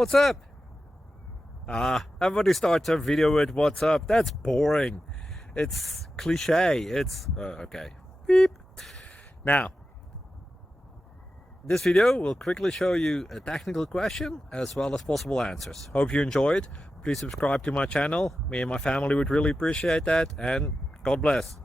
What's up? Everybody starts their video with what's up. That's boring. It's cliche. It's okay. Beep. Now, this video will quickly show you a technical question as well as possible answers. Hope you enjoyed. Please subscribe to my channel. Me and my family would really appreciate that, and God bless.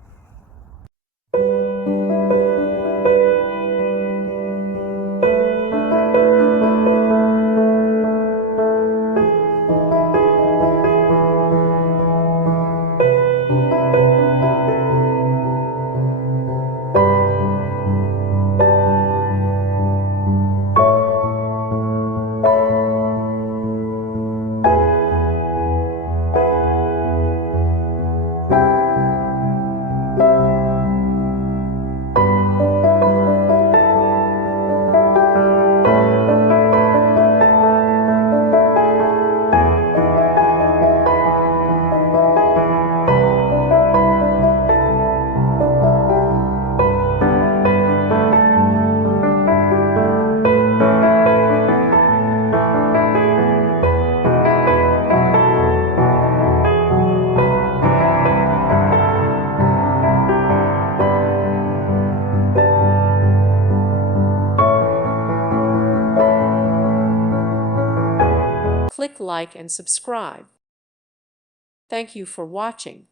Click like and subscribe. Thank you for watching.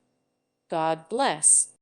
God bless.